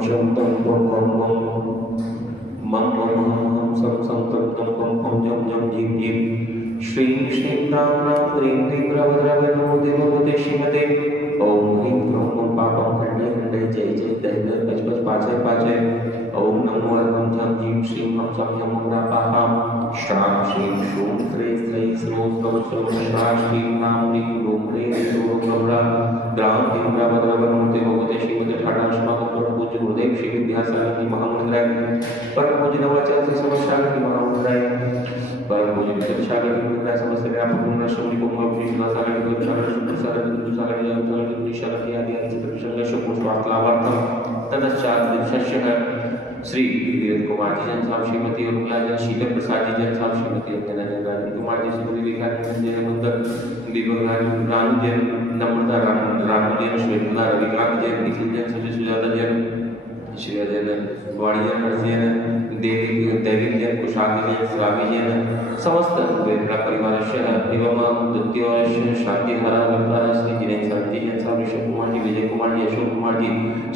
शं तं त्वं वं वं मं वं हं सं सं तं तं पं पं जं जं जीं जीं श्रीं श्रीं रां रां ह्रीं ह्रीं रव रव नमो देवभूते श्रीमते ओम ह्रीं क्रों मं पापं खण्डय खण्डय जय जय दय दय पच पच पाचय पाचय ओम नमो अरहं झं जीं श्रीं हं सं यं मं रापाहां श्रां श्रीं शूं ह्रीं श्रीं स्रो स्रव स्रव श्रां श्रीं ह्रां ह्रीं क्रों ह्रीं ह्रीं क्रों ग्राम ह्रीं रव रव नमो देवभूते श्रीमते ठाठाश्रमागम परम पूज्य गुरुदेव श्री विद्यासागर महामंडलाय परम पूज्य नवाचार्य श्री समसागर महामंडलाय परम पूज्य विद्यासागर महामंडलाय समस्त व्यापक गुणराश्रमी को श्री शिवासागर गुरुसागर शुद्धसागर दुसागर जगसागर दुनिशागर आदि अंतरिक्षंग शुभस्वार्थ लाभार्थम तदश्चात दिवसस्य श्री वीरेंद्र कुमार जी जन साहब श्रीमती उर्मिला जन शीतल प्रसाद जी जन साहब श्रीमती अंजना जन राजन कुमार जी श्रीमती रेखा जन मंदर दीपक रानू जन नम्रता रानू जन श्वेता रविकांत जन निखिल जन सुजाता जन शिवा जन वाणी जन हर्षजन देवी जन कुशाली जन स्वामी जन समस्त वेदना परिवारस्य एवं द्वितीय शांतिधारा वर्धारा श्री जिनेन्द्र शांति जन साहब ऋषभ कुमार जी विजय कुमार जी अशोक कुमार जी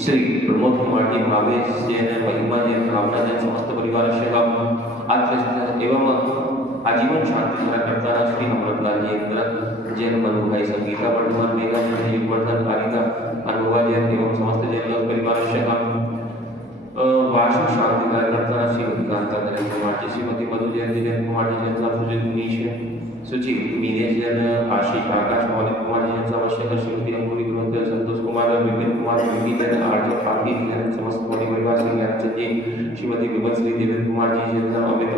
श्री प्रमोद कुमार जी भावेश जन महिमा जन भावना जन समस्त परिवारस्य एवं आजीवन शांतिधारा करतारा श्री अमृतलाल जी इंद्र जैन मनु भाई संगीता वर्धमान मेघा जन वर्धन कालिका अनुभवा जैन एवं समस्त जैन लोक परिवारस्य वार्षिक शांतिधारा करतारा श्री कांता नरेंद्र कुमार जी श्रीमती मधु जैन जैन कुमार जी जैन साहब सुजीत मुनीश सुचि मीनेश जैन आशीष आकाश मौलिक कुमार जी जैन आवश्यक श्रीमती अंकुरी गुरुदेव संतोष कुमार विपिन कुमार विकी जैन आर्य पार्टी जैन समस्त मौलिक परिवार श्री ज्ञानचंद जी श्रीमती विमल श्री देवेंद्र कुमार जी जैन अमित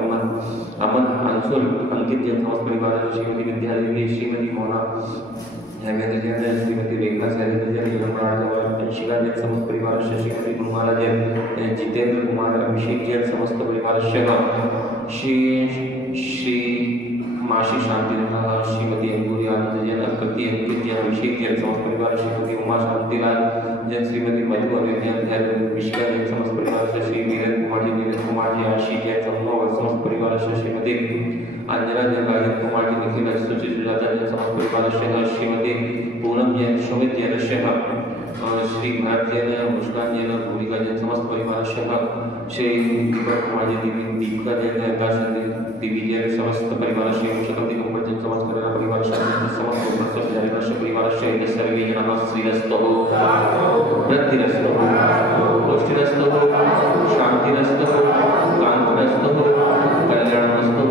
अमन अंशुल अंकित जैन समस्त परिवार श्रीमती विद्यादेवी श्रीमती मोना हेमेंद्र जैन श्रीमती रेखा शैलेंद्र जैन शिला जैन समस्त परिवार श्रीमती गुणमाला जैन जितेंद्र कुमार अभिषेक जैन समस्त परिवार श्री श्री माशी शांति श्रीमती अंकुरी आनंद जैन अकृति अंकित जैन अभिषेक जैन समस्त परिवार श्रीमती उमा शांतिलाल जैन श्रीमती मधु अनित्य जैन विश्वा जैन समस्त परिवार श्री वीरेंद्र कुमार जी नीरज कुमार जी आशीष जैन समस्त परिवार श्रीमती अंजना जैन राजन कुमार जी निखिल सुचि सुजाता जैन समस्त परिवार श्रीमती पूनम जैन सुमित जैन श्री भरत जैन मुस्कान जैन भूमिका जैन समस्त परिवार श्री दीपक कुमार जी दीपिका जैन आकाश देवी जैन समस्त परिवार श्री शताब्दी कुमार जैन समस्त परिवार समस्त परिवार सर्वे जनाः श्रीरस्तु वृद्धिरस्तु पुष्टिरस्तु शांतिरस्तु कांतिरस्तु कल्याणमस्तु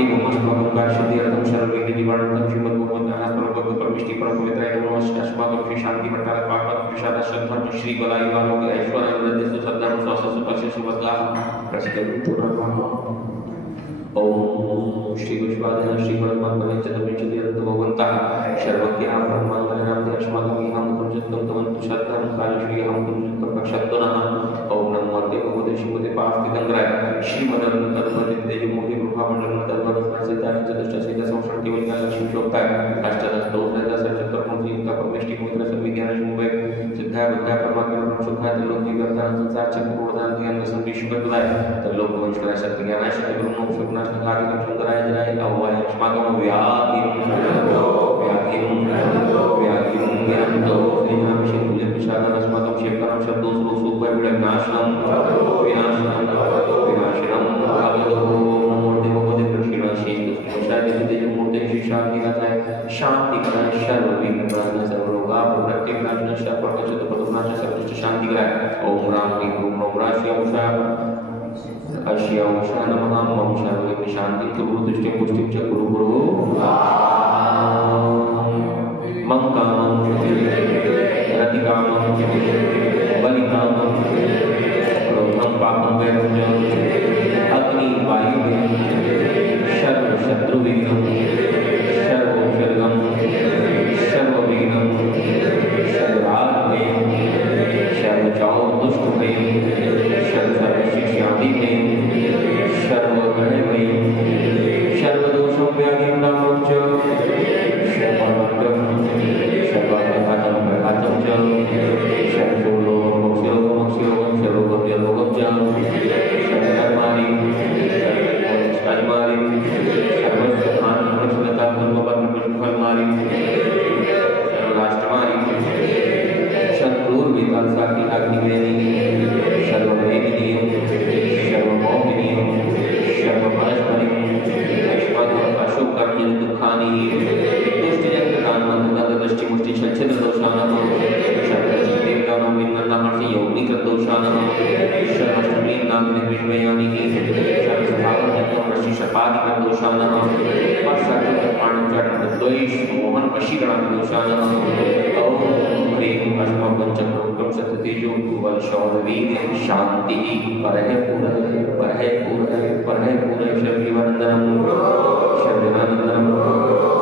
एवं अस्माकं सिद्धिरतं सर्वविघ्न निवारणं श्रीमद्भगवद्गीता परमिष्टि परम पवित्राय नमः अस्माकं श्री शांति भट्टारक पाकपत प्रसाद श्रद्धा श्री बलाई वालोक ऐश्वर्य वृद्धि सुसद्धा स्वास्थ्य पक्ष सुभद्रा प्रसिद्धं ओम श्री विश्वादन श्री परमात्मने चतुर्विंशति भगवन्तः सर्वज्ञः ब्रह्माण्डनां अस्माकं हम तुमजत्तं तवन्तु शतम् काल श्री हम तुमजत्तं प्रक्षत्तनः ओम नमो देवभूते श्रीमते पार्थितंग्राय श्रीमदन्तर्पदितेज मोहि रूपामण्डलं तद्वदस्मसितानि चतुष्टसित संवत्सरं केवलं लक्ष्मी श्लोकाय अष्टदशोत्तरः सचतुर्मुखीता परमेष्टि पवित्र संविज्ञान शुभे सिद्धाय बुद्धाय परमात्मा सुखाय त्रिलोक जीवता संसार चक्र प्रदान ज्ञान संधि शुभदाय त्रिलोक वंशनाय शक्ति ज्ञानाय शक्ति ब्रह्म शुभनाश नागादिकं सुंदराय जनाय अववाय अस्माकं व्याधिं ज्ञानतो श्रीनामशेन पूजन प्रसादं अस्माकं शेखरं शब्दों सुखभय विनाशनं शांति शांति ओम राम ह्रीं क्रूं ओम अश्यावशा नमः मम सर्वं शांति कुरु तुष्टिं पुष्टिं च कुरु गुरु मम कामं रतिकामं बलिकामं क्रोधं पापं वैरं च अग्नि वायु सर्व शत्रुविघ्नं सर्वोषधं सर्वविघ्नं सर्वात्मेय सर्वचाओ दुष्टभयं सर्वशिष्यादिभयं सर्वग्रहभयं सर्वदोषव्याधिं नीलांजन विश्वयानी की स्थापन ऋषि शपादिका दोषानः पश्चात् द्वैष मोहन वशीकरण दोषानः ओम ह्रीं अष्टम पंचक्रम सत्यतेजो बल शौर्यवीर शांति परह पूर्ण शर्विवंदनम शर्विनानंदनम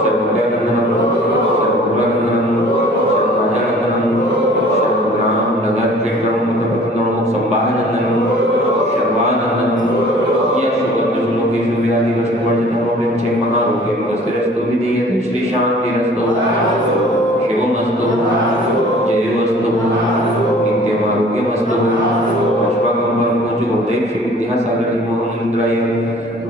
शर्वभयनंदनम शर्वकुलनंदनम शर्वराजानंदनम शर्वग्राम नगर क्षेत्रम मतपतनों संवाहनंदनम शर्वानंदनम यह सुगंध श्लोकेषु व्याधि वस्तुवर्जितमो विक्षे महारोगे मस्तिरस्तु विधीयते श्री शांतिरस्तु शिवमस्तु जयवस्तु नित्यमारोग्यमस्तु अश्वकं परम पूज्य गुरुदेव श्री विद्यासागर जी मोहन इंद्राय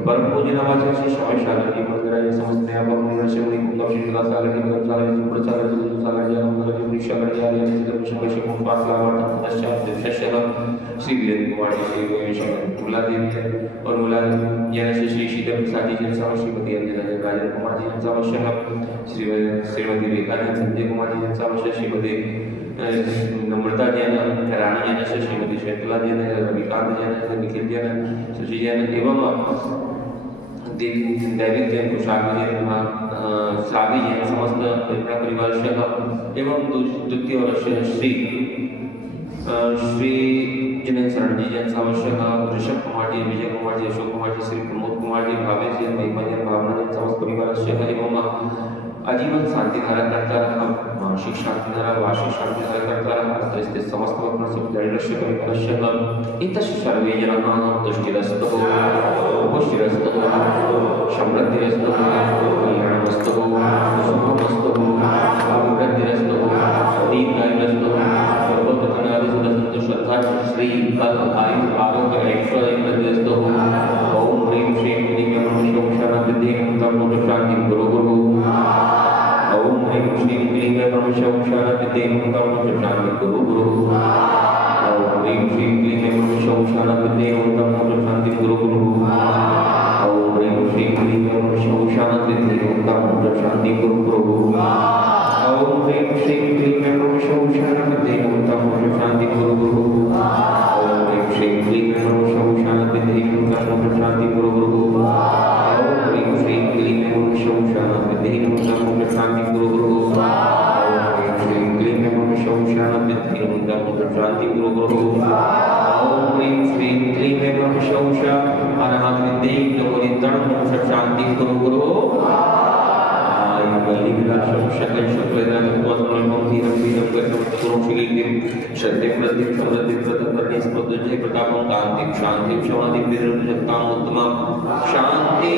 परम पूज्य नवाचार्य श्री श्याम सागर जी मंदिराय समस्त व्यापक निवर्षण कुंभ श्री कला सागर जी गंगा सागर जी पुर सागर जी गुरु सागर जी अमर जी वृक्ष सागर जी आर्य जी शंकर श्री कुंपास लावर्त पश्चात दिवशशल श्री वीरेंद्र कुमार जी श्री गोविंद मुला देवी और मुला जन श्री शीतल प्रसाद जी जन श्रीमती अंजना राजेंद्र कुमार जी जन अवश्य श्रीमती रेखानंद संजय कुमार जी जन अवश्य श्रीमती नम्रता जैन रानी जैन श्रीमती श्वेतला जैन रविकांत जैन निखिल जैन सुशी जैन एवं दैविक जैन कुशाग्र जैन सागी जैन समस्त परिवार एवं द्वितीय वर्ष श्री जिन्हें शरण जी जैन आवश्यक ऋषभ कुमार जी विजय कुमार जी अशोक कुमार जी श्री प्रमोद कुमार जी भावेश जैन महिमा जैन भावना जैन समस्त परिवार एवं आजीवन शांति धारा करता रहा मानसिक शांति धारा वार्षिक शांति धारा करता रहा स्थित समस्त अपना सब दरिद्रस्य परिपलस्य इतस्य सर्वे जनाः तुष्टिरस्तु पुष्टिरस्तु समृद्धिरस्तु कल्याणमस्तु सुखमस्तु अभिवृद्धिरस्तु दीर्घायुरस्तु सर्वप्रथनादि सुदसन्तु श्रद्धा श्री बल आयु आरोग्य ऐश्वर्य प्रदस्तु ओम ह्रीं श्रीं क्लीं ओम शांति शांति गुरु गुरु ओम ह्रीं श्रीं क्लीं ओम शांति शांति गुरु गुरु ओम ह्रीं श्रीं क्लीं ओम शांति शांति गुरु गुरु ओम ह्रीं श्रीं क्लीं ओम शांति शांति गुरु गुरु ओम ह्रीं श्रीं क्लीं ओम शांति शांति गुरु गुरु ओम ह्रीं श्रीं क्लीं ओम शांति शांति गुरु गुरु ओम ह्रीं श्रीं क्लीं ओम शांति शांति गुरु गुरु ओम ह्रीं श्रीं क्लीं ओम शांति शांति गुरु गुरु ओम ह्रीं श्रीं क्लीं ओम शांति शांति गुरु गुरु शकल शुक्लदान त्वस्मलं धीरं वीरं कर्तुं शीलिं श्रद्धे प्रति समृद्धि प्रतकर्णे स्पृद्धे प्रतापं कान्तिं शान्तिं क्षमादिं विरजताम् उत्तमं शान्ति